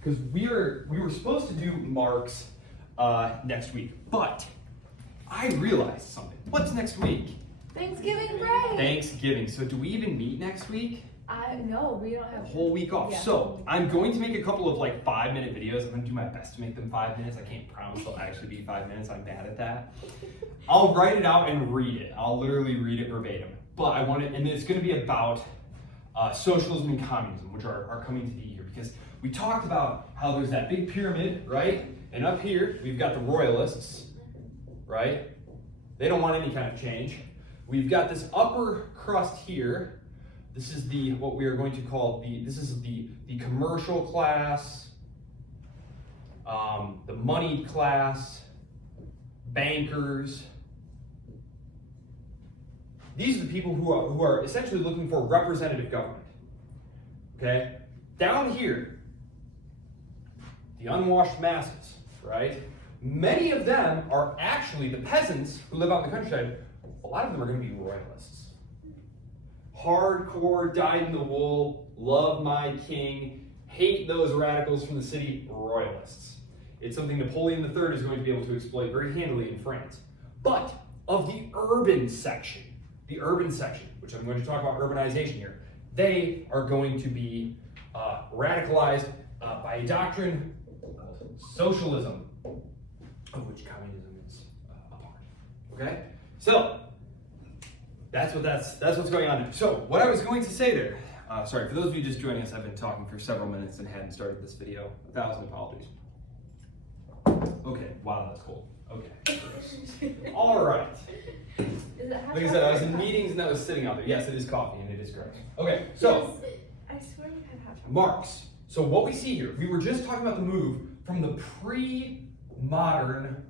because we were supposed to do Marx next week, but I realized something. What's next week? Thanksgiving break. Thanksgiving. So do we even meet next week? No, we don't have A whole week off. Yeah. So I'm going to make a couple of like 5-minute videos. I'm going to do my best to make them 5 minutes. I can't promise they'll actually be 5 minutes. I'm bad at that. I'll write it out and read it. I'll literally read it verbatim. But I want it, and it's going to be about socialism and communism, which are coming to be here, because we talked about how there's that big pyramid, right? And up here we've got the royalists, right? They don't want any kind of change. We've got this upper crust here. This is what we are going to call the commercial class, the moneyed class, bankers. These are the people who are essentially looking for representative government. Okay? Down here, the unwashed masses, right? Many of them are actually the peasants who live out in the countryside. A lot of them are going to be royalists. Hardcore, dyed-in-the-wool, love my king, hate those radicals from the city, royalists. It's something Napoleon III is going to be able to exploit very handily in France. But of the urban section, which I'm going to talk about urbanization here, they are going to be radicalized by a doctrine of socialism, of which communism is a part. Okay? So, that's what's going on there. So, what I was going to say there, sorry, for those of you just joining us, I've been talking for several minutes and hadn't started this video. 1,000 apologies. Okay, wow, that's cold. Okay. All right. Like I said, I was in meetings and I was sitting out there. Yes, it is coffee and it is gross. Okay, so I swear we had hot chocolate. Marx. So what we see here, we were just talking about the move from the pre-modern,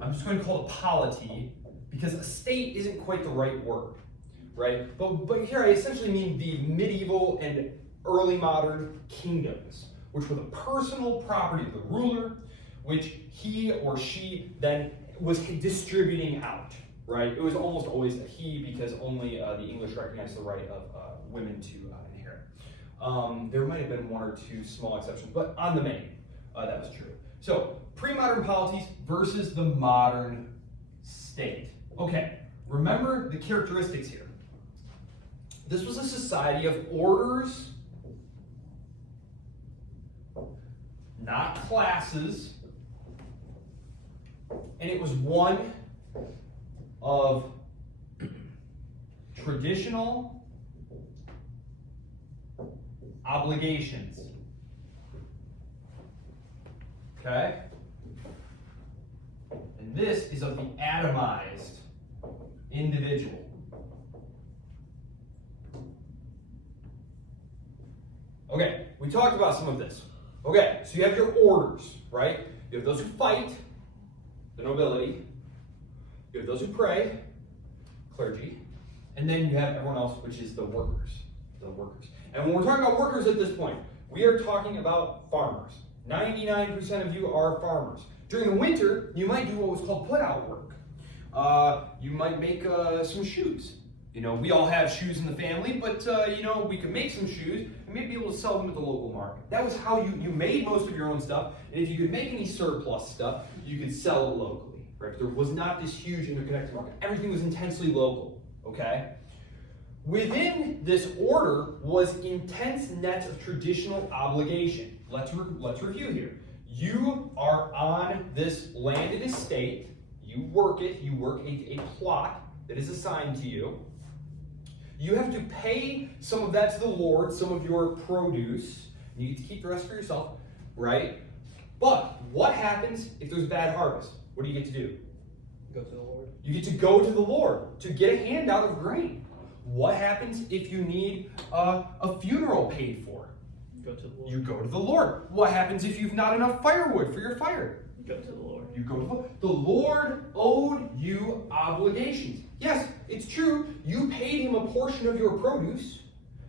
I'm just going to call it polity, because a state isn't quite the right word, right? But here I essentially mean the medieval and early modern kingdoms, which were the personal property of the ruler, which he or she then was distributing out, right? It was almost always a he, because only the English recognized the right of women to inherit. There might have been one or two small exceptions, but on the main, that was true. So, pre-modern polities versus the modern state. Okay, remember the characteristics here. This was a society of orders, not classes, and it was one of traditional obligations. Okay? And this is of the atomized individual. Okay, we talked about some of this. Okay, so you have your orders, right? You have those who fight, the nobility. You have those who pray, clergy. And then you have everyone else, which is the workers. And when we're talking about workers at this point, we are talking about farmers. 99% of you are farmers. During the winter, you might do what was called put-out work. You might make some shoes. You know, we all have shoes in the family, but you know, we could make some shoes and maybe be able to sell them at the local market. That was how you made most of your own stuff, and if you could make any surplus stuff, you could sell it locally, right? There was not this huge interconnected market. Everything was intensely local, okay? Within this order was intense nets of traditional obligation. Let's review here. You are on this landed estate. You work it. You work a plot that is assigned to you. You have to pay some of that to the Lord, some of your produce. You get to keep the rest for yourself, right? But what happens if there's bad harvest? What do you get to do? Go to the Lord. You get to go to the Lord to get a handout of grain. What happens if you need a funeral paid for? Go to the Lord. You go to the Lord. What happens if you've not enough firewood for your fire? Go to the Lord. You go to the Lord. The Lord owed you obligations. Yes, it's true. You paid him a portion of your produce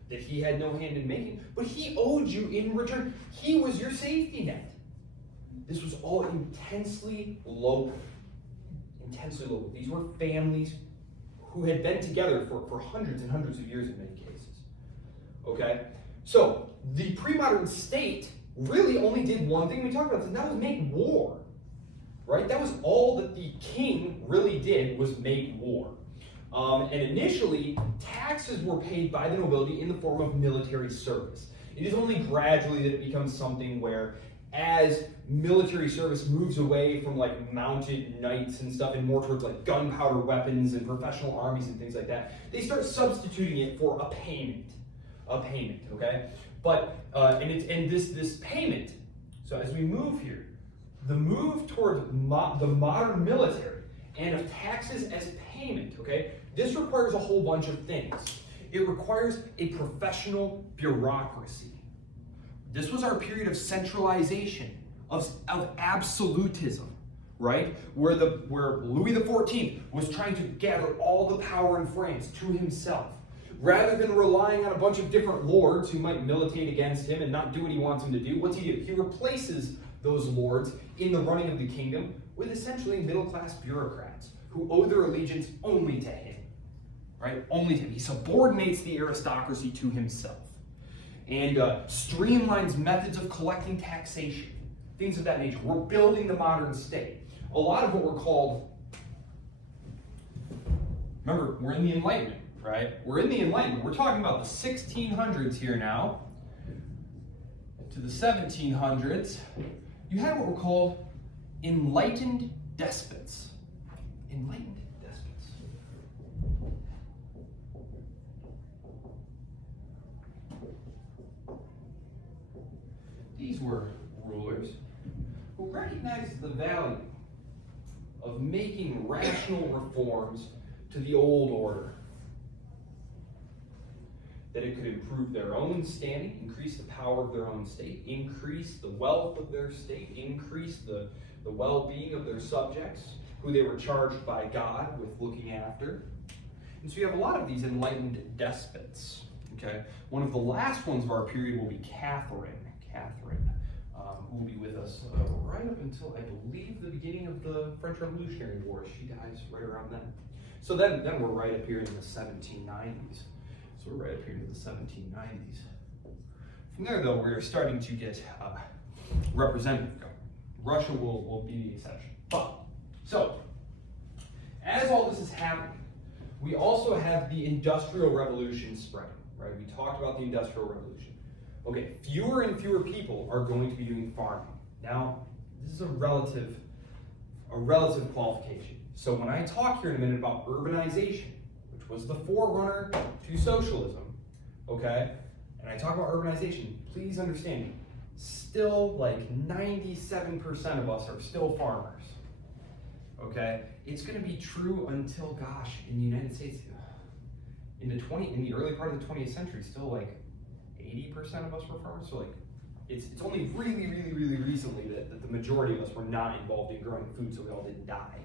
that he had no hand in making, but he owed you in return. He was your safety net. This was all intensely local. Intensely local. These were families who had been together for hundreds and hundreds of years in many cases. Okay? So, the pre-modern state really only did one thing we talked about, and that was make war. Right? That was all that the king really did, was make war. And initially, taxes were paid by the nobility in the form of military service. It is only gradually that it becomes something where, as military service moves away from like mounted knights and stuff and more towards like gunpowder weapons and professional armies and things like that, they start substituting it for a payment. Okay? But this payment, so as we move here, the move toward the modern military and of taxes as payment, okay, this requires a whole bunch of things. It requires a professional bureaucracy. This was our period of centralization, of absolutism, right? Where Louis XIV was trying to gather all the power in France to himself. Rather than relying on a bunch of different lords who might militate against him and not do what he wants him to do, what's he do? He replaces those lords in the running of the kingdom with essentially middle-class bureaucrats who owe their allegiance only to him, right? Only to him. He subordinates the aristocracy to himself and streamlines methods of collecting taxation, things of that nature. We're building the modern state. A lot of what we're called, remember, we're in the Enlightenment, right? We're in the Enlightenment. We're talking about the 1600s here now to the 1700s. You had what were called enlightened despots. Enlightened despots. These were rulers who recognized the value of making rational reforms to the old order. That it could improve their own standing, increase the power of their own state, increase the wealth of their state, increase the well-being of their subjects, who they were charged by God with looking after. And so you have a lot of these enlightened despots. Okay, one of the last ones of our period will be Catherine, who will be with us right up until, I believe, the beginning of the French Revolutionary War. She dies right around then. So then we're right up here in the 1790s. So we're right up here to the 1790s. From there, though, we're starting to get representative government. Russia will be the exception. But, so, as all this is happening, we also have the Industrial Revolution spreading, right? We talked about the Industrial Revolution. Okay, fewer and fewer people are going to be doing farming. Now, this is a relative qualification. So when I talk here in a minute about urbanization, which was the forerunner to socialism, okay, and I talk about urbanization, please understand, still like 97% of us are still farmers, okay? It's gonna be true until, gosh, in the United States, in the early part of the 20th century, still like 80% of us were farmers, so like, it's only really recently that the majority of us were not involved in growing food, so we all didn't die.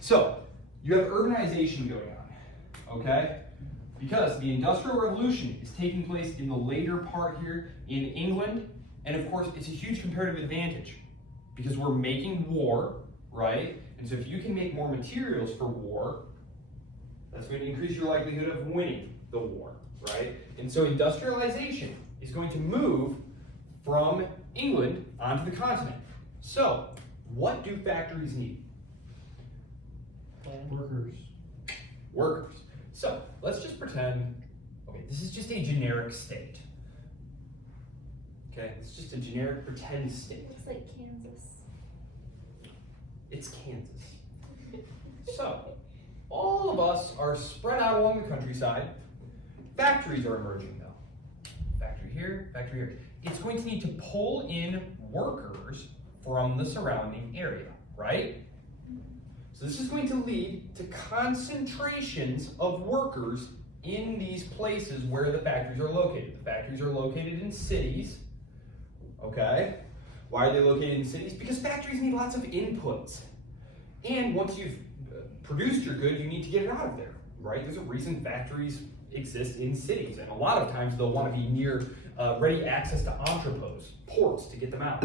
So, you have urbanization going on, okay? Because the Industrial Revolution is taking place in the later part here in England, and of course, it's a huge comparative advantage because we're making war, right? And so if you can make more materials for war, that's going to increase your likelihood of winning the war, right? And so industrialization is going to move from England onto the continent. So, what do factories need? Workers. So, let's just pretend, okay, this is just a generic state. Okay, it's just a generic pretend state. Looks like Kansas. It's Kansas. So, all of us are spread out along the countryside. Factories are emerging though. Factory here, factory here. It's going to need to pull in workers from the surrounding area, right? So this is going to lead to concentrations of workers in these places where the factories are located. The factories are located in cities, okay? Why are they located in cities? Because factories need lots of inputs. And once you've produced your good, you need to get it out of there, right? There's a reason factories exist in cities, and a lot of times they'll want to be near ready access to entrepôts, ports, to get them out,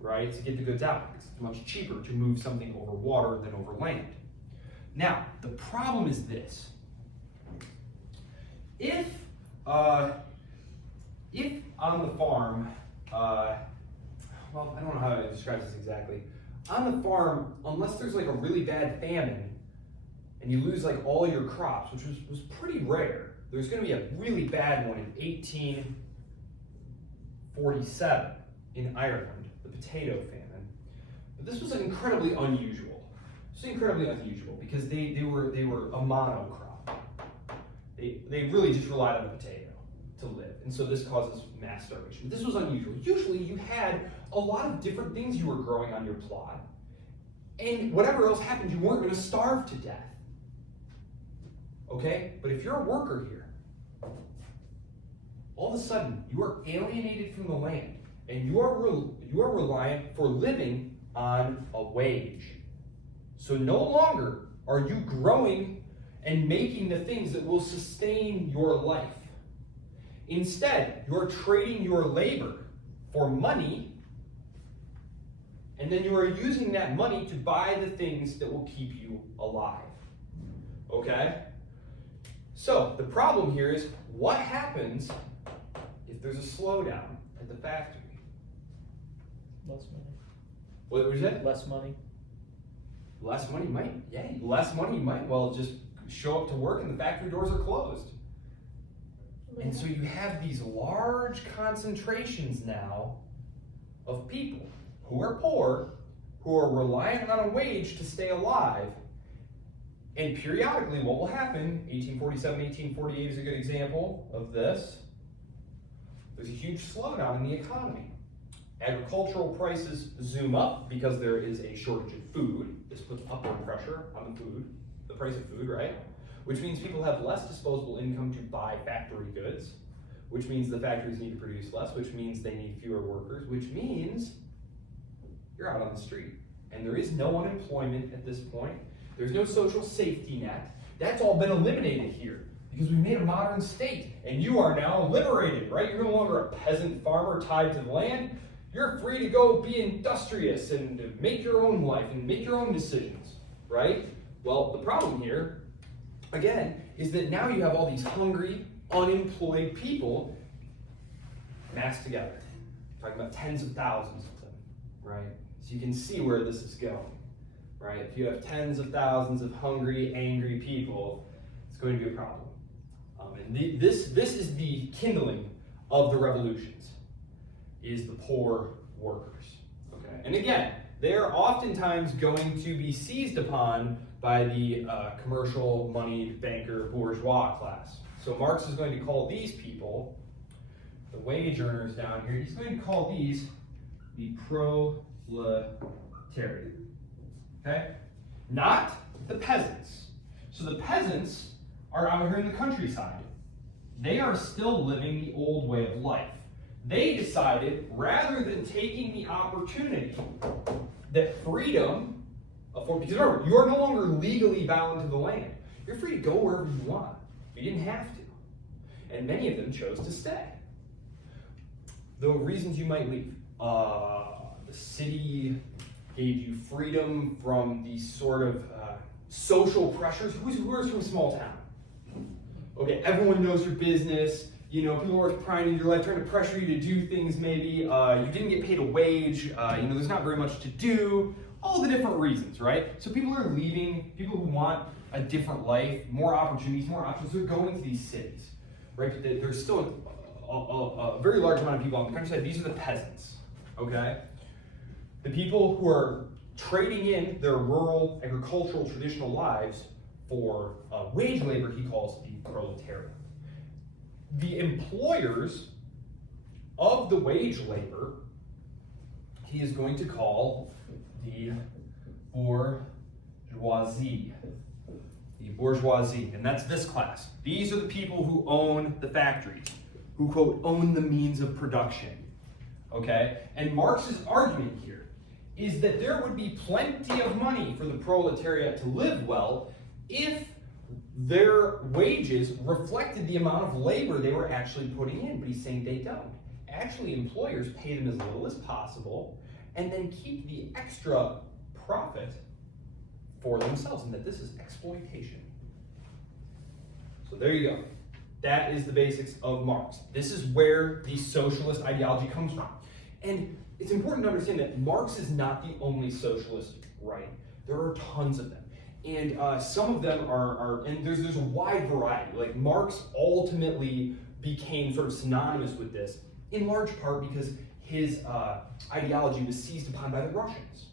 right? To get the goods out. It's much cheaper to move something over water than over land. Now, the problem is this. If on the farm well, I don't know how to describe this exactly. On the farm, unless there's like a really bad famine and you lose like all your crops, which was pretty rare. There's going to be a really bad one in 1847 in Ireland, the potato famine. But this was incredibly unusual. It's incredibly unusual because they were a monocrop. They really just relied on the potato to live, and so this causes mass starvation. This was unusual. Usually you had a lot of different things you were growing on your plot, and whatever else happened, you weren't going to starve to death. Okay? But if you're a worker here, all of a sudden you are alienated from the land, and you are reliant for living on a wage. So no longer are you growing and making the things that will sustain your life. Instead, you're trading your labor for money, and then you are using that money to buy the things that will keep you alive. Okay? So, the problem here is, what happens if there's a slowdown at the factory? Less money. What was that? Less money. Less money might well just show up to work and the factory doors are closed. And so you have these large concentrations now of people who are poor, who are reliant on a wage to stay alive. And periodically, what will happen, 1847, 1848 is a good example of this. There's a huge slowdown in the economy. Agricultural prices zoom up because there is a shortage of food. This puts upward pressure on the price of food, right? Which means people have less disposable income to buy factory goods, which means the factories need to produce less, which means they need fewer workers, which means you're out on the street. And there is no unemployment at this point. There's no social safety net. That's all been eliminated here because we made a modern state, and you are now liberated, right? You're no longer a peasant farmer tied to the land. You're free to go be industrious and make your own life and make your own decisions, right? Well, the problem here, again, is that now you have all these hungry, unemployed people massed together. Talking about tens of thousands of them, right? So you can see where this is going, right? If you have tens of thousands of hungry, angry people, it's going to be a problem. And this is the kindling of the revolutions, is the poor workers, okay? And again, they are oftentimes going to be seized upon by the commercial, moneyed, banker, bourgeois class. So Marx is going to call these people, the wage earners down here, he's going to call these the proletariat, okay? Not the peasants. So the peasants are out here in the countryside. They are still living the old way of life. They decided, rather than taking the opportunity that freedom affords, because remember, you are no longer legally bound to the land. You're free to go wherever you want. You didn't have to. And many of them chose to stay. The reasons you might leave. The city gave you freedom from these sort of social pressures. Who's from a small town? Okay, everyone knows your business. You know, people are prying into your life, trying to pressure you to do things maybe. You didn't get paid a wage. There's not very much to do. All the different reasons, right? So people are leaving. People who want a different life, more opportunities, more options, they're going to these cities, right? But there's still a very large amount of people on the countryside. These are the peasants, okay? The people who are trading in their rural, agricultural, traditional lives for wage labor, he calls the proletariat. The employers of the wage labor, he is going to call the bourgeoisie. The bourgeoisie, and that's this class. These are the people who own the factories, who, quote, own the means of production. Okay? And Marx's argument here is that there would be plenty of money for the proletariat to live well if their wages reflected the amount of labor they were actually putting in. But he's saying they don't. Actually, employers pay them as little as possible and then keep the extra profit for themselves, and that this is exploitation. So there you go. That is the basics of Marx. This is where the socialist ideology comes from. And it's important to understand that Marx is not the only socialist, right? There are tons of them. And some of them and there's a wide variety. Like Marx ultimately became sort of synonymous with this, in large part because his ideology was seized upon by the Russians,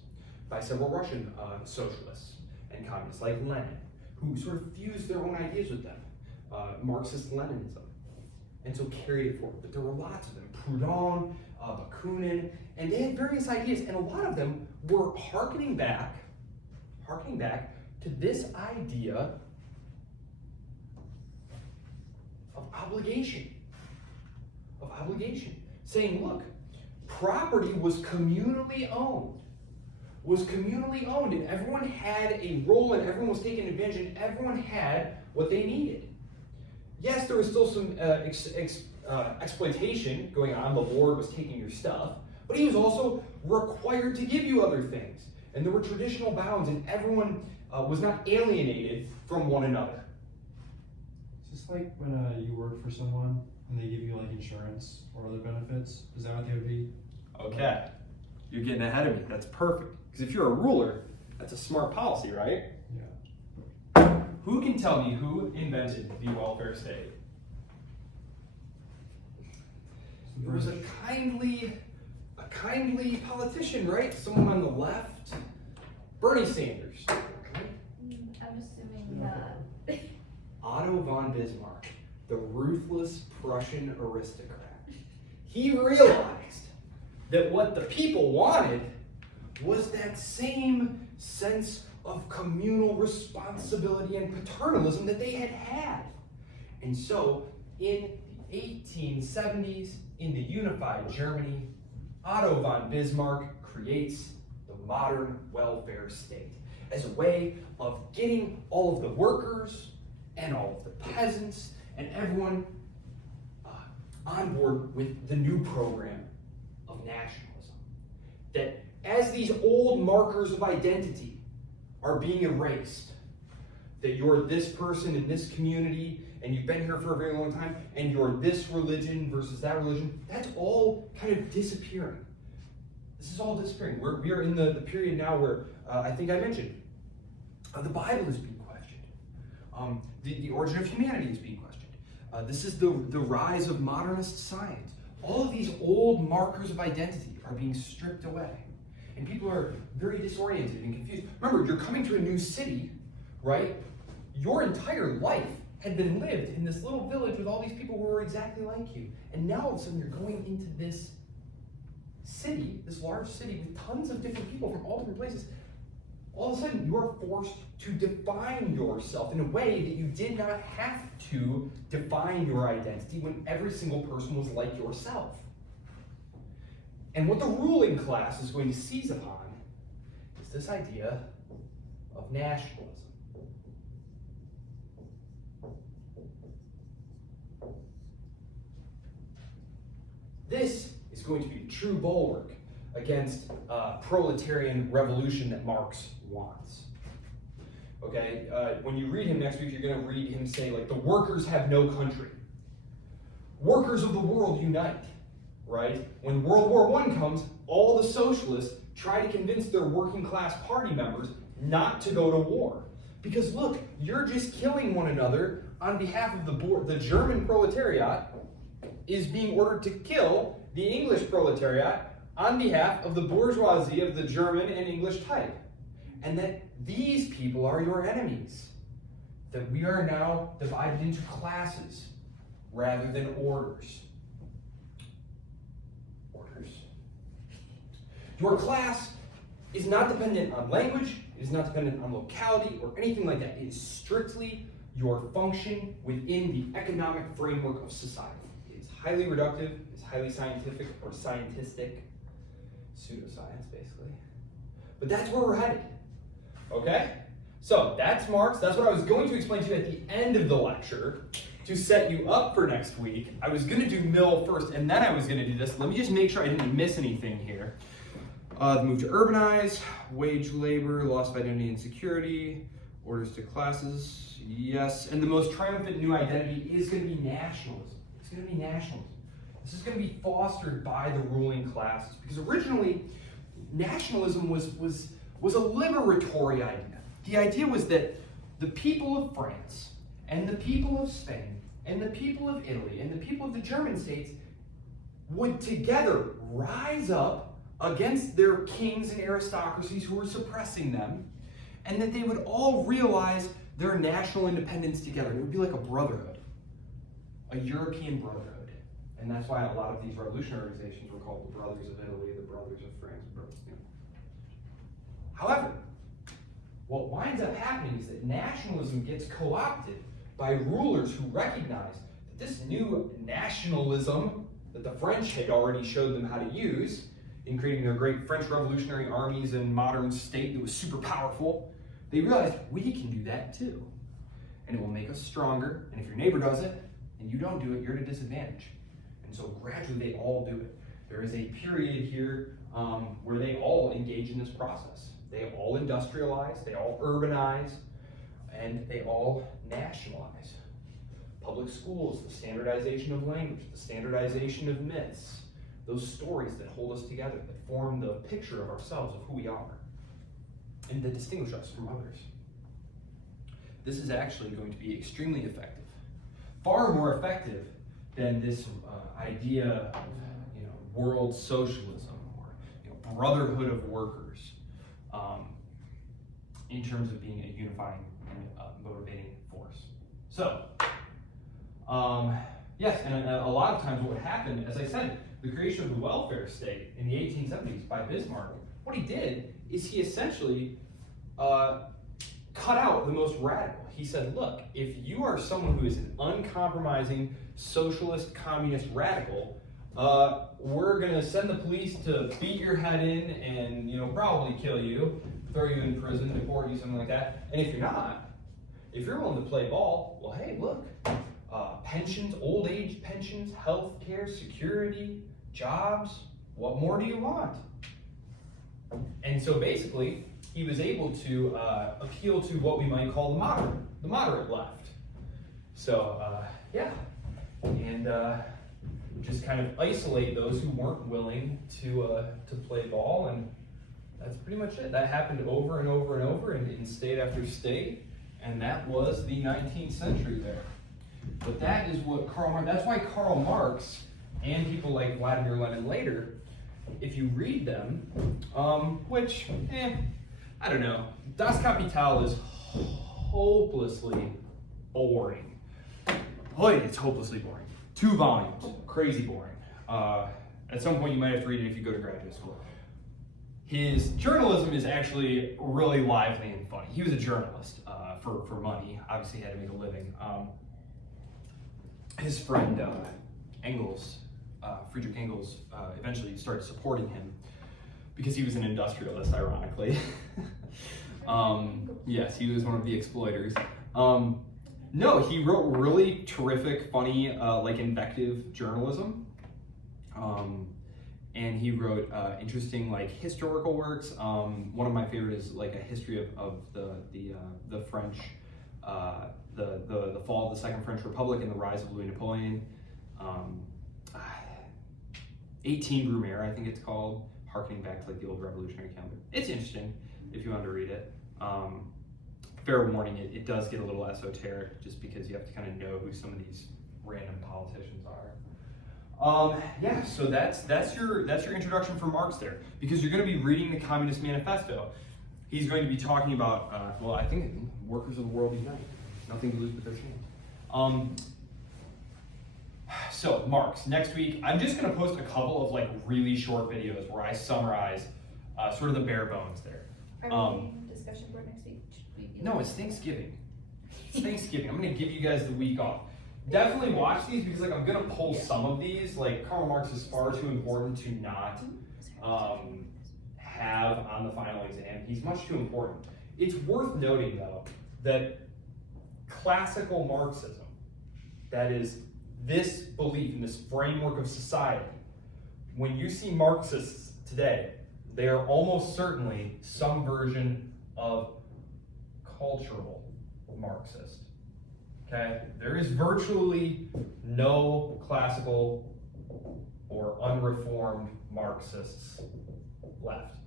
by several Russian socialists and communists like Lenin, who sort of fused their own ideas with them, Marxist-Leninism, and so carried it forward. But there were lots of them, Proudhon, Bakunin, and they had various ideas, and a lot of them were harkening back to this idea of obligation, saying, look, property was communally owned, and everyone had a role, and everyone was taking advantage, and everyone had what they needed. Yes, there was still some exploitation going on. The Lord was taking your stuff, but he was also required to give you other things. And there were traditional bounds, and everyone was not alienated from one another. Is this like when you work for someone and they give you like insurance or other benefits? Is that what they would be? Okay, you're getting ahead of me. That's perfect. Because if you're a ruler, that's a smart policy, right? Yeah. Who can tell me who invented the welfare state? It was a kindly politician, right? Someone on the left. Bernie Sanders. I'm assuming Otto von Bismarck, the ruthless Prussian aristocrat. He realized that what the people wanted was that same sense of communal responsibility and paternalism that they had had. And so, in the 1870s, in the unified Germany, Otto von Bismarck creates the modern welfare state as a way of getting all of the workers and all of the peasants and everyone on board with the new program of nationalism. That as these old markers of identity are being erased, that you're this person in this community and you've been here for a very long time and you're this religion versus that religion, that's all kind of disappearing. This is all disappearing. We are in the period now where I think I mentioned the Bible is being questioned. The origin of humanity is being questioned. This is the rise of modernist science. All of these old markers of identity are being stripped away. And people are very disoriented and confused. Remember, you're coming to a new city, right? Your entire life had been lived in this little village with all these people who were exactly like you. And now all of a sudden you're going into this city, this large city with tons of different people from all different places. All of a sudden you are forced to define yourself in a way that you did not have to define your identity when every single person was like yourself. And what the ruling class is going to seize upon is this idea of nationalism. This is going to be the true bulwark against proletarian revolution that Marx wants. Okay, when you read him next week, you're going to read him say, like, the workers have no country. Workers of the world unite, right? When World War I comes, all the socialists try to convince their working class party members not to go to war. Because look, you're just killing one another on behalf of the German proletariat is being ordered to kill the English proletariat on behalf of the bourgeoisie of the German and English type. And that these people are your enemies. That we are now divided into classes rather than orders. Orders. Your class is not dependent on language, it is not dependent on locality or anything like that. It is strictly your function within the economic framework of society. It is highly reductive, it is highly scientific or scientistic, pseudoscience basically. But that's where we're headed. Okay? So that's Marx. That's what I was going to explain to you at the end of the lecture to set you up for next week. I was going to do Mill first, and then I was going to do this. Let me just make sure I didn't miss anything here. The move to urbanize, wage labor, loss of identity and security, orders to classes, yes. And the most triumphant new identity is going to be nationalism. It's going to be nationalism. This is going to be fostered by the ruling classes, because originally nationalism was a liberatory idea. The idea was that the people of France and the people of Spain and the people of Italy and the people of the German states would together rise up against their kings and aristocracies who were suppressing them, and that they would all realize their national independence together. It would be like a brotherhood, a European brotherhood. And that's why a lot of these revolutionary organizations were called the Brothers of Italy, the Brothers of France. However, what winds up happening is that nationalism gets co-opted by rulers who recognize that this new nationalism that the French had already showed them how to use in creating their great French revolutionary armies and modern state that was super powerful, they realized we can do that too. And it will make us stronger, and if your neighbor does it and you don't do it, you're at a disadvantage. And so gradually they all do it. There is a period here where they all engage in this process. They all industrialize, they all urbanize, and they all nationalize. Public schools, the standardization of language, the standardization of myths, those stories that hold us together, that form the picture of ourselves, of who we are, and that distinguish us from others. This is actually going to be extremely effective. Far more effective than this idea of world socialism or brotherhood of workers in terms of being a unifying and motivating force. So, yes, and a lot of times what would happen, as I said, the creation of the welfare state in the 1870s by Bismarck, what he did is he essentially cut out the most radical. He said, look, if you are someone who is an uncompromising socialist, communist radical, we're going to send the police to beat your head in and probably kill you, throw you in prison, deport you, something like that. And if you're not, if you're willing to play ball, well, hey, look, pensions, old age pensions, health care, security, jobs, what more do you want? And so basically, he was able to appeal to what we might call the moderate left. So, yeah, and just kind of isolate those who weren't willing to play ball, and that's pretty much it. That happened over and over and over in state after state, and that was the 19th century there. But that is what that's why Karl Marx and people like Vladimir Lenin later, if you read them, which, I don't know, Das Kapital is hopelessly boring. Boy, it's hopelessly boring. 2 volumes, crazy boring. At some point you might have to read it if you go to graduate school. His journalism is actually really lively and funny. He was a journalist for money. Obviously he had to make a living. His friend Engels, Friedrich Engels, eventually started supporting him because he was an industrialist, ironically. Yes, he was one of the exploiters. No, he wrote really terrific, funny, invective journalism. And he wrote interesting, historical works. One of my favorite is a history of the French, the fall of the Second French Republic and the rise of Louis Napoleon. 18 Brumaire, I think it's called, harkening back to the old revolutionary calendar. It's interesting if you want to read it. Fair warning, it does get a little esoteric just because you have to kind of know who some of these random politicians are. Yeah, so that's your introduction for Marx there, because you're going to be reading the Communist Manifesto. He's going to be talking about, I think workers of the world unite, nothing to lose but their chance. So Marx, next week, I'm just going to post a couple of really short videos where I summarize sort of the bare bones there. Are we doing discussion board next week? No, it's Thanksgiving. It's Thanksgiving. I'm going to give you guys the week off. Definitely watch these because I'm going to pull some of these. Karl Marx is far too important to not have on the final exam. He's much too important. It's worth noting, though, that classical Marxism, that is this belief in this framework of society, when you see Marxists today, they are almost certainly some version of cultural Marxist. Okay? There is virtually no classical or unreformed Marxists left.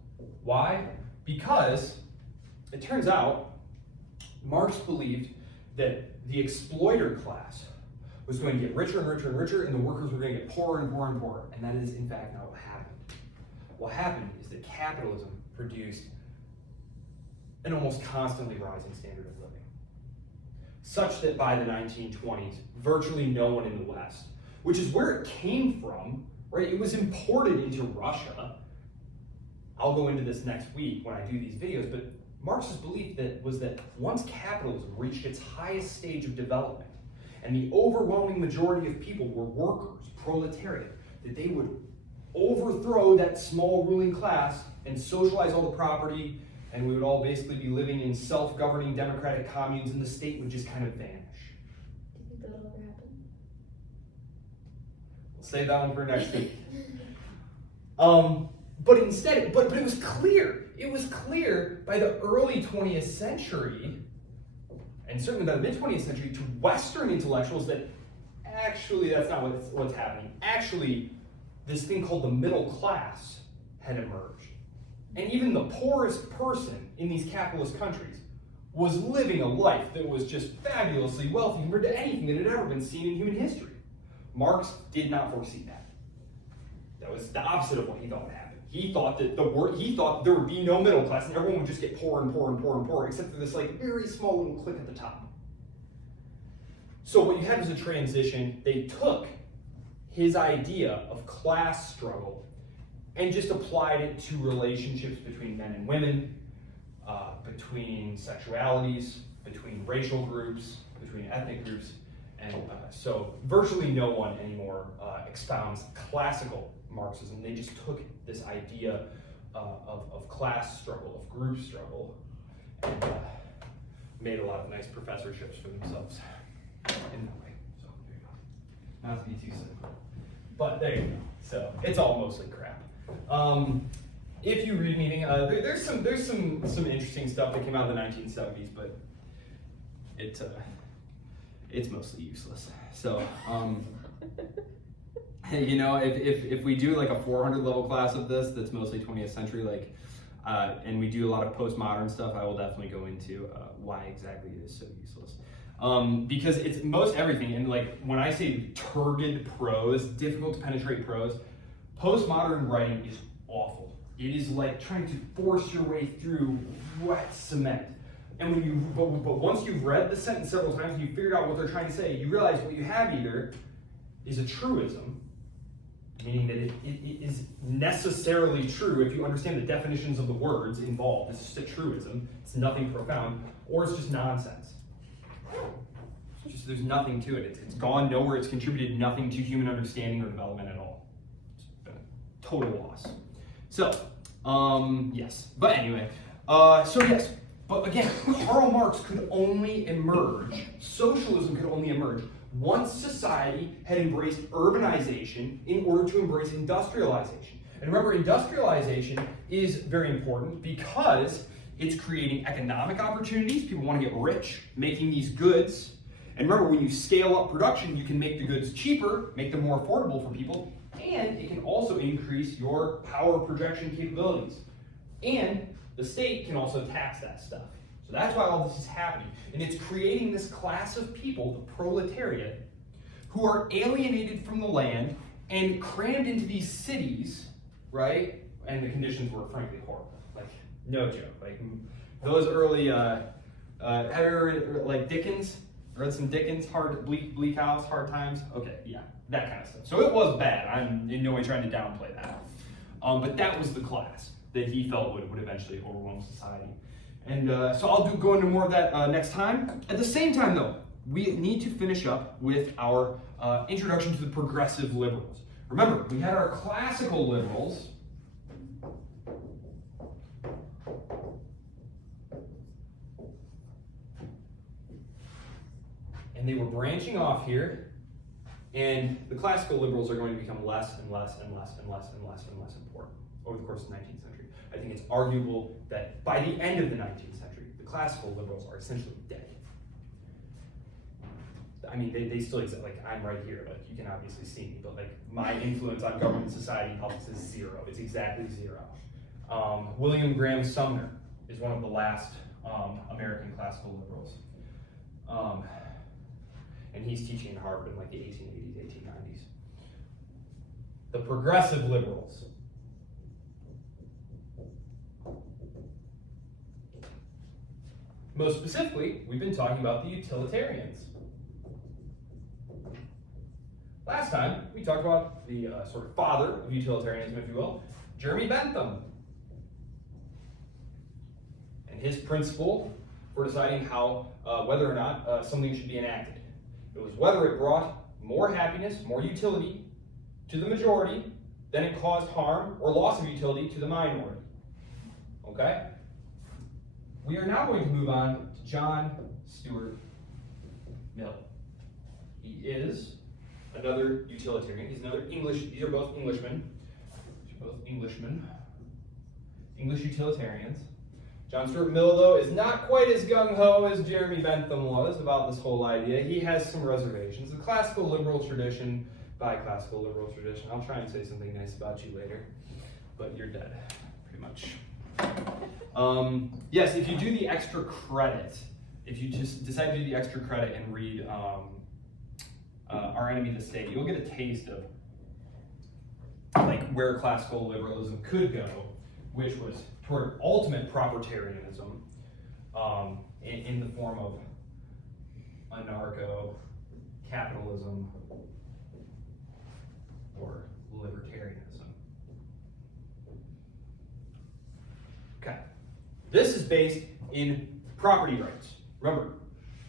Why? Because it turns out Marx believed that the exploiter class was going to get richer and richer and richer, and the workers were going to get poorer and poorer and poorer. And that is, in fact, not what happened. What happened is that capitalism produced an almost constantly rising standard of living, such that by the 1920s, virtually no one in the West, which is where it came from, right? It was imported into Russia. I'll go into this next week when I do these videos, but Marx's belief was that once capitalism reached its highest stage of development, and the overwhelming majority of people were workers, proletariat, that they would overthrow that small ruling class and socialize all the property, and we would all basically be living in self-governing democratic communes, and the state would just kind of vanish. Do you think that'll ever happen? We'll save that one for next week. But instead, but it was clear. It was clear by the early 20th century, and certainly by the mid-20th century, to Western intellectuals that actually that's not what's happening. Actually, this thing called the middle class had emerged. And even the poorest person in these capitalist countries was living a life that was just fabulously wealthy compared to anything that had ever been seen in human history. Marx did not foresee that. That was the opposite of what he thought would happen. He thought that there would be no middle class and everyone would just get poorer and poorer and poorer and poorer, except for this like very small little clique at the top. So what you had was a transition. They took his idea of class struggle and just applied it to relationships between men and women, between sexualities, between racial groups, between ethnic groups, and so virtually no one anymore expounds classical Marxism. They just took this idea of class struggle, of group struggle, and made a lot of nice professorships for themselves in that way. So there you go. Not to be too cynical, but there you go. So it's all mostly crap. If you read anything, there's some interesting stuff that came out in the 1970s, but it's mostly useless. So you know, if we do like a 400 level class of this that's mostly 20th century, like, and we do a lot of postmodern stuff, I will definitely go into why exactly it is so useless. Because it's most everything, and like when I say turgid prose, difficult to penetrate prose, postmodern writing is awful. It is like trying to force your way through wet cement. And when you, but once you've read the sentence several times and you figured out what they're trying to say, you realize what you have either is a truism, meaning that it is necessarily true if you understand the definitions of the words involved. It's just a truism. It's nothing profound, or it's just nonsense. It's just, there's nothing to it. It's gone nowhere. It's contributed nothing to human understanding or development at all. It's been a total loss. So, yes. But anyway, yes. But again, Karl Marx could only emerge, socialism could only emerge once society had embraced urbanization in order to embrace industrialization. And remember, industrialization is very important because it's creating economic opportunities. People want to get rich making these goods. And remember, when you scale up production, you can make the goods cheaper, make them more affordable for people, and it can also increase your power projection capabilities. And the state can also tax that stuff. So that's why all this is happening. And it's creating this class of people, the proletariat, who are alienated from the land and crammed into these cities, right? And the conditions were frankly horrible. Like, no joke. Like, those early, like Dickens, read some Dickens, Bleak House, Hard Times. Okay, yeah, that kind of stuff. So it was bad. I'm in no way trying to downplay that. But that was the class that he felt would eventually overwhelm society. And so I'll go into more of that next time. At the same time, though, we need to finish up with our introduction to the progressive liberals. Remember, we had our classical liberals. And they were branching off here. And the classical liberals are going to become less and less and less and less and less and less important over the course of the 19th century. I think it's arguable that by the end of the 19th century, the classical liberals are essentially dead. I mean, they still exist. Like, I'm right here. Like, you can obviously see me, but like, my influence on government, society, politics is zero. It's exactly zero. William Graham Sumner is one of the last American classical liberals. And he's teaching in Harvard in like the 1880s, 1890s. The progressive liberals. Most specifically, we've been talking about the utilitarians. Last time, we talked about the sort of father of utilitarianism, if you will, Jeremy Bentham. And his principle for deciding how, whether or not something should be enacted. It was whether it brought more happiness, more utility to the majority than it caused harm or loss of utility to the minority. Okay? We are now going to move on to John Stuart Mill. He is another utilitarian. He's another English, these are both Englishmen. English utilitarians. John Stuart Mill, though, is not quite as gung-ho as Jeremy Bentham was about this whole idea. He has some reservations. The classical liberal tradition, by classical liberal tradition, I'll try and say something nice about you later, but you're dead, pretty much. Yes, if you do the extra credit, if you just decide to do the extra credit and read Our Enemy the State, you'll get a taste of like where classical liberalism could go, which was toward ultimate propertarianism in the form of anarcho-capitalism or libertarianism. Okay. This is based in property rights. Remember,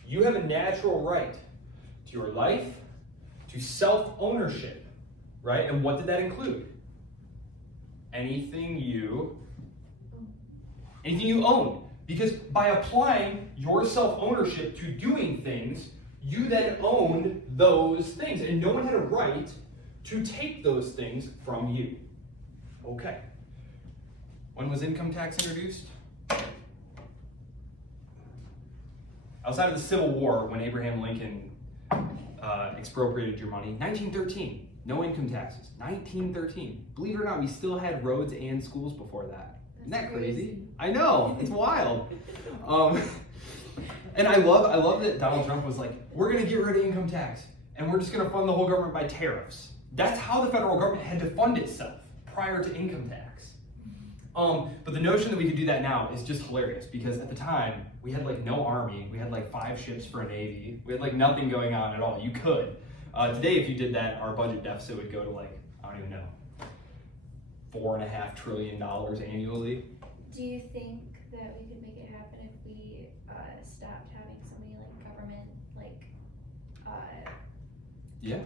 you have a natural right to your life, to self-ownership, right? And what did that include? Anything you own. Because by applying your self-ownership to doing things, you then owned those things. And no one had a right to take those things from you. Okay. When was income tax introduced? Outside of the Civil War, when Abraham Lincoln expropriated your money, 1913. No income taxes. 1913. Believe it or not, we still had roads and schools before that. Isn't that crazy? I know, it's wild. And I love that Donald Trump was like, we're gonna get rid of income tax and we're just gonna fund the whole government by tariffs. That's how the federal government had to fund itself prior to income tax. But the notion that we could do that now is just hilarious because at the time we had like no army, we had like 5 ships for a navy, we had like nothing going on at all. You could. Today, if you did that, our budget deficit would go to like, I don't even know, $4.5 trillion annually. Do you think that we could make it happen if we stopped having so many like government Yeah.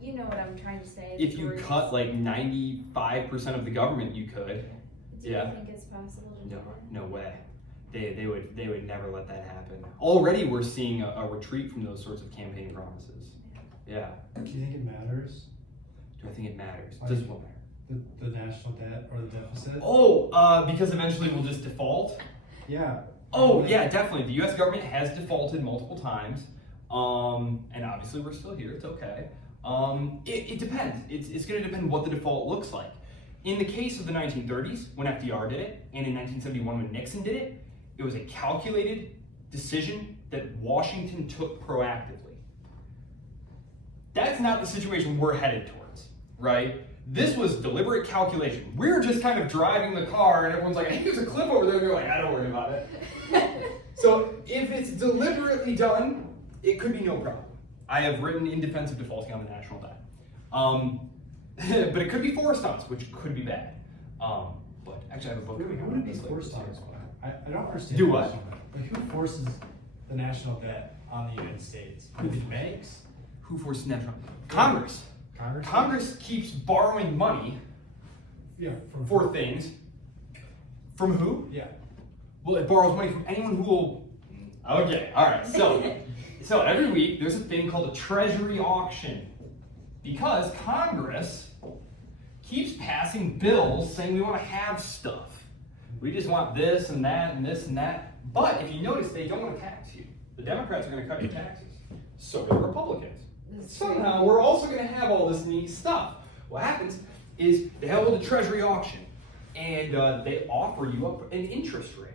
You know what I'm trying to say? If you cut like 95% of the government, you could. Do you think it's possible to do that? No way. They would never let that happen. Already, we're seeing a retreat from those sorts of campaign promises. Yeah. Do you think it matters? Do I think it matters? Like, Does it matter? The national debt or the deficit? Oh, because eventually we'll just default? Yeah. Oh, yeah, definitely. The U.S. government has defaulted multiple times, and obviously we're still here. It's okay. It depends. It's going to depend what the default looks like. In the case of the 1930s, when FDR did it, and in 1971 when Nixon did it, it was a calculated decision that Washington took proactively. That's not the situation we're headed towards, right? This was deliberate calculation. We were just kind of driving the car and everyone's like, hey, there's a cliff over there. And we're like, I don't worry about it. So if it's deliberately done, it could be no problem. I have written in defense of defaulting on the national debt. But it could be forced stunts, which could be bad. But actually I have a book. Wait, who would be forced on? I don't understand. Do what? Like, who forces the national debt on the United States? Who, the banks? Who forces national? Congress. Congress keeps borrowing money for things. From who? Yeah. Well, it borrows money from anyone who will. Okay, all right. So every week there's a thing called a treasury auction because Congress keeps passing bills saying we want to have stuff. We just want this and that and this and that. But if you notice, they don't want to tax you. The Democrats are going to cut your taxes. So do the Republicans. That's Somehow we're also going to have all this neat stuff. What happens is they have the Treasury auction, and they offer you up an interest rate.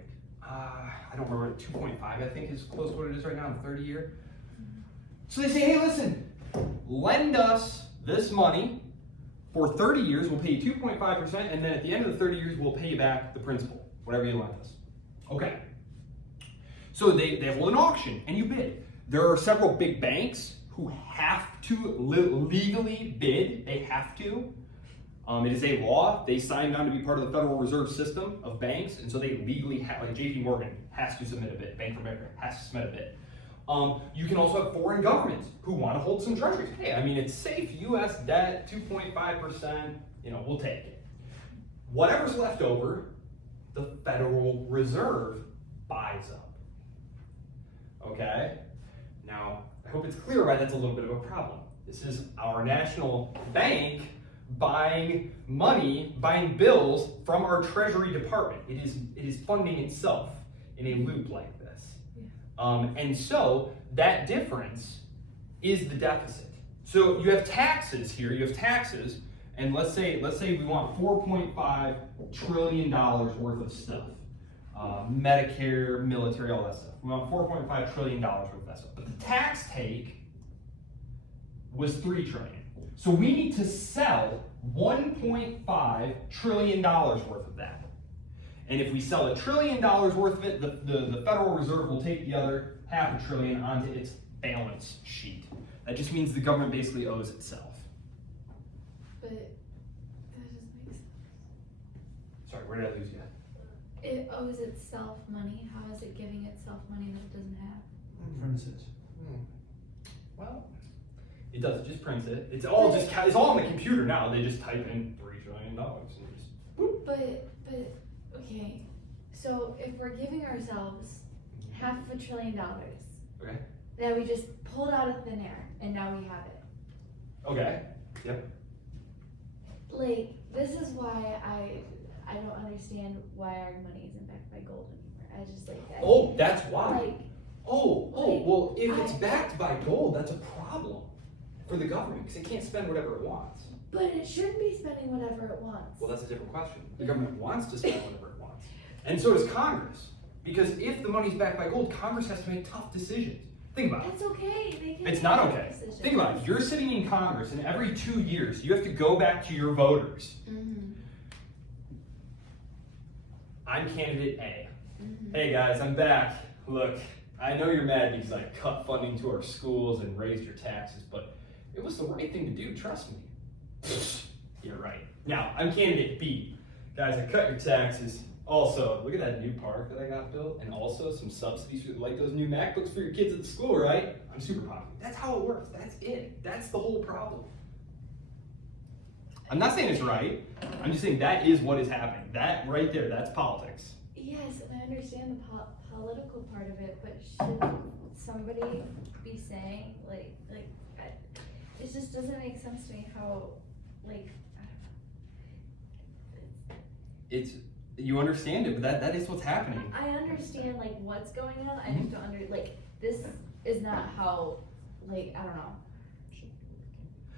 I don't remember, 2.5 I think is close to what it is right now in the 30-year. So they say, hey, listen, lend us this money for 30 years. We'll pay you 2.5%, and then at the end of the 30 years, we'll pay you back the principal, whatever you lent us. Okay. So they hold an auction, and you bid. There are several big banks who have to legally bid. They have to. It is a law. They signed on to be part of the Federal Reserve System of banks, and so they legally have, like JP Morgan has to submit a bid. Bank of America has to submit a bid. You can also have foreign governments who want to hold some treasuries. Hey, I mean, it's safe U.S. debt, 2.5%, we'll take it. Whatever's left over, the Federal Reserve buys up. Okay? Now, I hope it's clear why that's a little bit of a problem. This is our national bank buying money, buying bills from our Treasury Department. It is funding itself in a loop like this. Yeah. And so that difference is the deficit. So you have taxes here, and let's say we want $4.5 trillion worth of stuff. Medicare, military, all that stuff. We want $4.5 trillion worth of that stuff. But the tax take was $3 trillion. So we need to sell $1.5 trillion worth of that. And if we sell $1 trillion worth of it, the Federal Reserve will take the other $0.5 trillion onto its balance sheet. That just means the government basically owes itself. But that doesn't make sense. Sorry, where did I lose you? It owes itself money. How is it giving itself money that it doesn't have? Prints it. Well, it does. It just prints it. It's all on the computer now. They just type in $3 trillion and just. Whoop. But okay. So if we're giving ourselves $500 billion, Okay. that we just pulled out of thin air and now we have it. Okay. Yep. Like, this is why I don't understand why our money isn't backed by gold anymore. I just like that. Oh, that's why. Like, Well, if it's backed by gold, that's a problem for the government because it can't spend whatever it wants. but it shouldn't be spending whatever it wants. Well, that's a different question. The government wants to spend whatever it wants. And so does Congress. Because if the money's backed by gold, Congress has to make tough decisions. Think about it. That's okay. They can It's not make okay. decisions. Think about it. You're sitting in Congress, and every 2 years, you have to go back to your voters. Mm-hmm. I'm candidate A. Mm-hmm. Hey guys, I'm back. Look, I know you're mad because I cut funding to our schools and raised your taxes, but it was the right thing to do, trust me. You're right. Now, I'm candidate B. Guys, I cut your taxes. Also, look at that new park that I got built, and also some subsidies for like those new MacBooks for your kids at the school, right? I'm super popular. That's how it works. That's it. That's the whole problem. I'm not saying it's right. I'm just saying that is what is happening. That right there, that's politics. Yes, and I understand the political part of it, but should somebody be saying it just doesn't make sense to me how I don't know. It's you understand it, but that is what's happening. I understand what's going on. I just don't this is not how I don't know.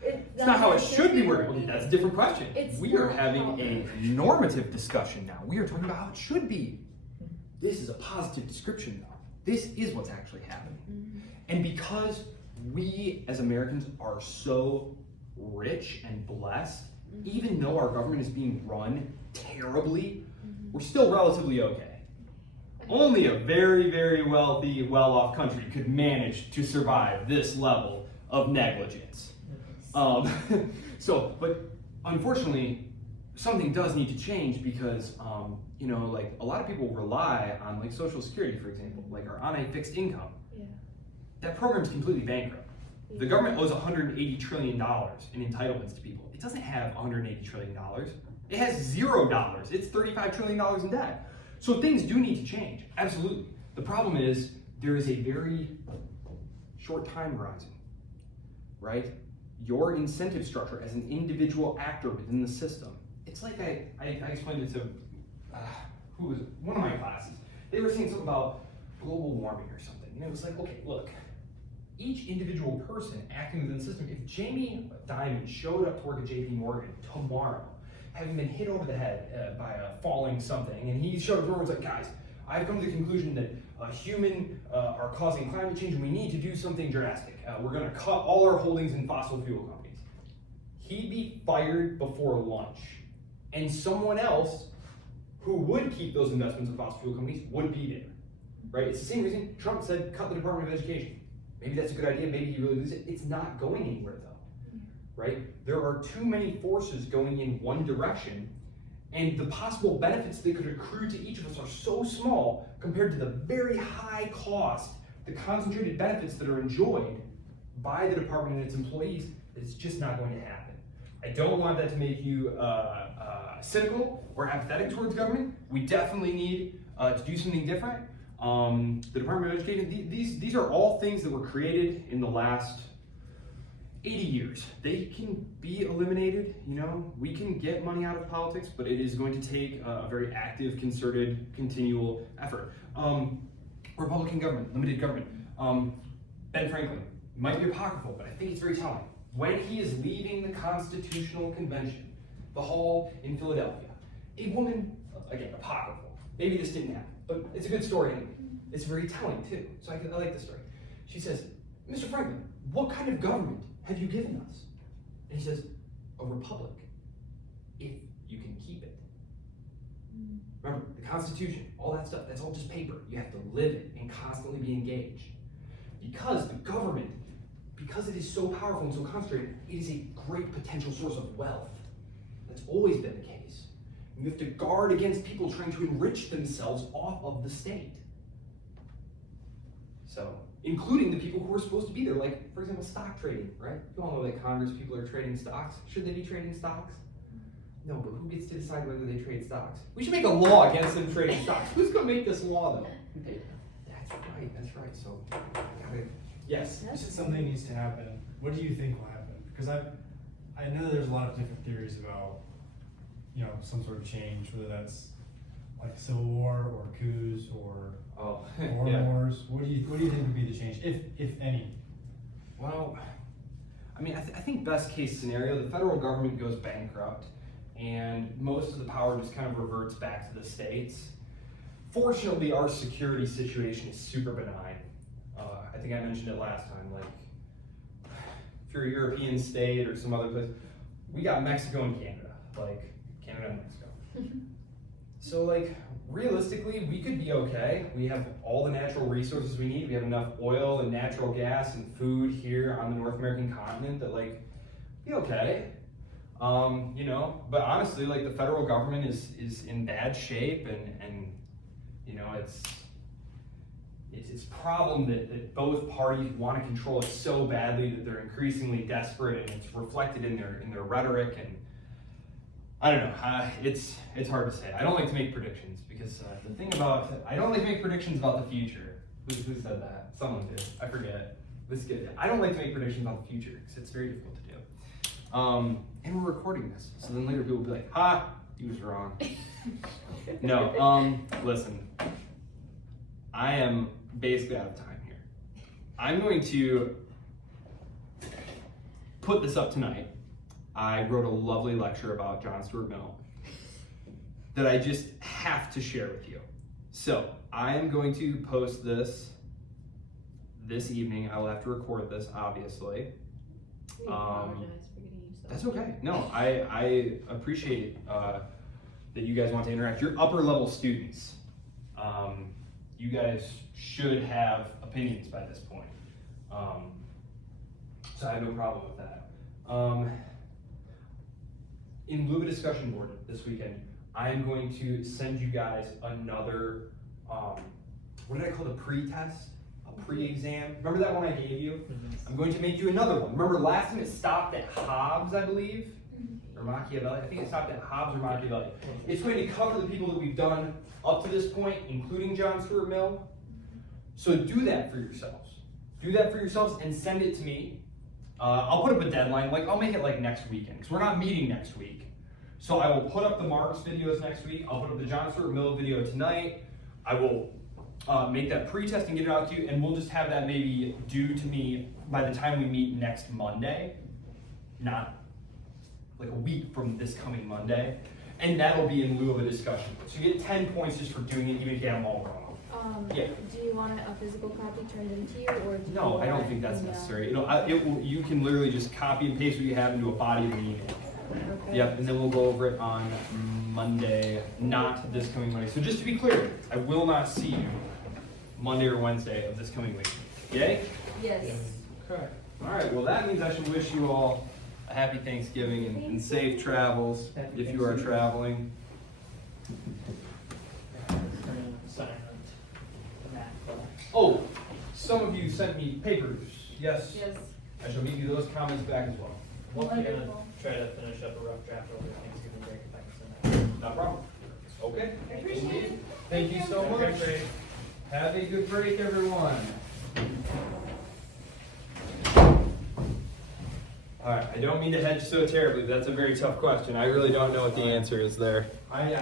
It's not how it should be working. That's a different question. It's We are not having how- a normative discussion now. We are talking about how it should be. This is a positive description, though. This is what's actually happening. Mm-hmm. And because we as Americans are so rich and blessed, even though our government is being run terribly, we're still relatively okay. Only a very, very wealthy, well-off country could manage to survive this level of negligence. But unfortunately, something does need to change because, a lot of people rely on Social Security, for example, are on a fixed income. Yeah. That program's completely bankrupt. The government owes $180 trillion in entitlements to people. It doesn't have $180 trillion. It has $0. It's $35 trillion in debt. So things do need to change, absolutely. The problem is there is a very short time horizon, right? Your incentive structure as an individual actor within the system. It's like I explained it to who was it? One of my classes. They were saying something about global warming or something. And it was like, okay, look, each individual person acting within the system. If Jamie Dimon showed up to work at JP Morgan tomorrow, having been hit over the head by a falling something, and he showed up and was like, guys, I've come to the conclusion that humans are causing climate change and we need to do something drastic. We're gonna cut all our holdings in fossil fuel companies. He'd be fired before lunch. And someone else who would keep those investments in fossil fuel companies would be there, right? It's the same reason Trump said cut the Department of Education. Maybe that's a good idea, maybe he really believes it. It's not going anywhere though, right? There are too many forces going in one direction, and the possible benefits that could accrue to each of us are so small compared to the very high cost, the concentrated benefits that are enjoyed by the department and its employees, that it's just not going to happen. I don't want that to make you cynical or apathetic towards government. We definitely need to do something different. The Department of Education, these are all things that were created in the last 80 years. They can be eliminated, you know, we can get money out of politics, but it is going to take a very active, concerted, continual effort. Republican government, limited government. Ben Franklin, might be apocryphal, but I think it's very telling. When he is leaving the Constitutional Convention, the hall in Philadelphia, a woman, again, apocryphal, maybe this didn't happen, but it's a good story anyway. It's very telling too, so I like the story. She says, Mr. Franklin, what kind of government have you given us? And he says, a republic, if you can keep it. Remember, the Constitution, all that stuff, that's all just paper. You have to live it and constantly be engaged. Because the government, because it is so powerful and so concentrated, it is a great potential source of wealth. That's always been the case. You have to guard against people trying to enrich themselves off of the state. So, including the people who are supposed to be there, like, for example, stock trading, right? You all know that Congress people are trading stocks. Should they be trading stocks? No, but who gets to decide whether they trade stocks? We should make a law against them trading stocks. Who's going to make this law, though? That's right. So, yes? You said something needs to happen. What do you think will happen? Because I know there's a lot of different theories about, you know, some sort of change, whether that's like a civil war or coups or wars. What do you think would be the change, if any? Well, I mean, I think best case scenario, the federal government goes bankrupt and most of the power just kind of reverts back to the states. Fortunately, our security situation is super benign. I think I mentioned it last time, like, if you're a European state or some other place, we got Mexico and Canada, like, Canada and Mexico. So, like, realistically, we could be okay. We have all the natural resources we need. We have enough oil and natural gas and food here on the North American continent that, like, be okay. You know, but honestly, like, the federal government is in bad shape, and you know, it's a problem that both parties want to control it so badly that they're increasingly desperate, and it's reflected in their rhetoric. And I don't know, it's hard to say. I don't like to make predictions because the thing about I don't like to make predictions about the future. Who said that? Someone did. I forget. I don't like to make predictions about the future because it's very difficult to do. And we're recording this, so then later people will be like, "Ha, he was wrong." No. Listen. I am basically out of time here. I'm going to put this up tonight. I wrote a lovely lecture about John Stuart Mill that I just have to share with you. So I am going to post this evening. I will have to record this, obviously. We apologize for getting you so. That's okay. No, I appreciate that you guys want to interact. You're upper level students. You guys should have opinions by this point. So I have no problem with that. In lieu of a discussion board this weekend, I am going to send you guys another, what did I call it, a pre-test? A pre-exam? Remember that one I gave you? I'm going to make you another one. Remember last time it stopped at Hobbes, I believe? Or Machiavelli? I think it stopped at Hobbes or Machiavelli. It's going to cover the people that we've done up to this point, including John Stuart Mill. So do that for yourselves. Do that for yourselves and send it to me. I'll put up a deadline, like I'll make it like next weekend, because we're not meeting next week. So I will put up the Marx videos next week. I'll put up the John Stuart Mill video tonight. I will make that pre-test and get it out to you, and we'll just have that maybe due to me by the time we meet next Monday, not like a week from this coming Monday, and that'll be in lieu of a discussion. So you get 10 points just for doing it, even if you have them all wrong. Yeah. Do you want a physical copy turned into you, or do you No, I don't want think that's email? necessary. You can literally just copy and paste what you have into a body of an email. Okay. Yep, and then we'll go over it on Monday, not this coming Monday. So just to be clear, I will not see you Monday or Wednesday of this coming week. Yay? Yes. Okay. All right, well, that means I should wish you all a happy Thanksgiving and safe travels Happy if you are Thanksgiving. traveling. Sign the map class. Oh, some of you sent me papers. Yes. Yes. I shall give you those comments back as well. I'm gonna Wonderful. try to finish up a rough draft over Thanksgiving break if I can send that. No problem. Okay. I appreciate it. Thank you so much. Have a good break, everyone. All right, I don't mean to hedge so terribly, but that's a very tough question. I really don't know what the answer is there. I